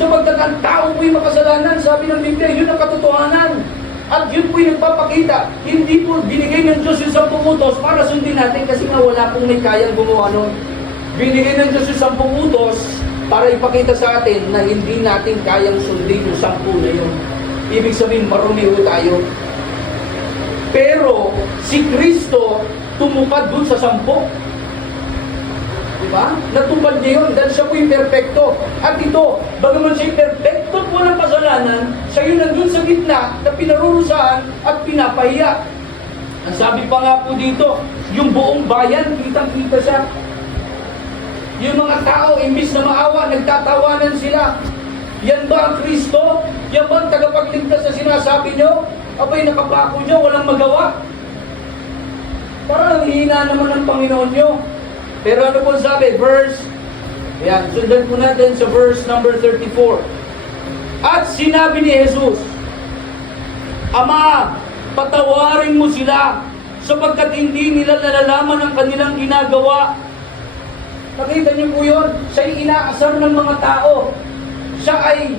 Sapagkat ang tao po'y makasalanan, sabi ng Biblia, yun ang katotohanan. At yun po'y nagpapakita, hindi po binigay ng Diyos yung sampung utos para sundin natin kasi nga wala pong may kayang gumawa nun. Binigay ng Diyos yung sampung utos para ipakita sa atin na hindi natin kayang sundin yung sampu na yun. Ibig sabihin, marumi ho tayo. Pero si Kristo tumupad dun sa sampo. Diba? Natupad niya yun dahil siya po yung perfecto. At ito, bagaman siya yung perfecto po ng kasalanan, siya yung nandun sa gitna na pinarurusahan at pinapahiya. Ang sabi pa nga po dito, yung buong bayan, kitang-kita siya. Yung mga tao, imbis na maawa, nagtatawanan sila. Yan ba ang Kristo? Yan ba ang tagapagligtas na sinasabi nyo? Abay, nakapako nyo, walang magawa. Parang ang hina naman ng Panginoon nyo. Pero ano po sabi? Verse, yan, sundan po natin sa verse number 34. At sinabi ni Jesus, Ama, patawarin mo sila sapagkat hindi nila nalalaman ang kanilang ginagawa. Nakita niyo po yun? Siya'y inaasar ng mga tao. Siya ay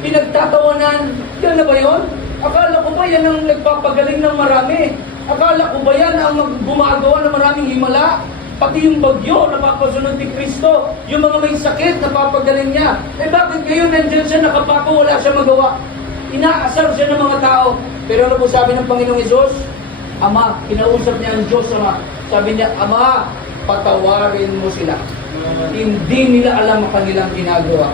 pinagtatawanan. Yan na ba yun? Akala ko ba yan ang nagpapagaling ng marami? Akala ko ba yan ang mag- gumagawa ng maraming himala? Pati yung bagyo, napapasunod ni Kristo. Yung mga may sakit, napapagaling niya. Eh bakit ngayon nandiyan siya nakapako, wala siya magawa? Inaasar siya ng mga tao. Pero ano po sabi ng Panginoong Isos? Ama, kinausap niya ang Diyos Ama. Sabi niya, Ama, patawarin mo sila. Hindi nila alam ang kanilang ginagawa.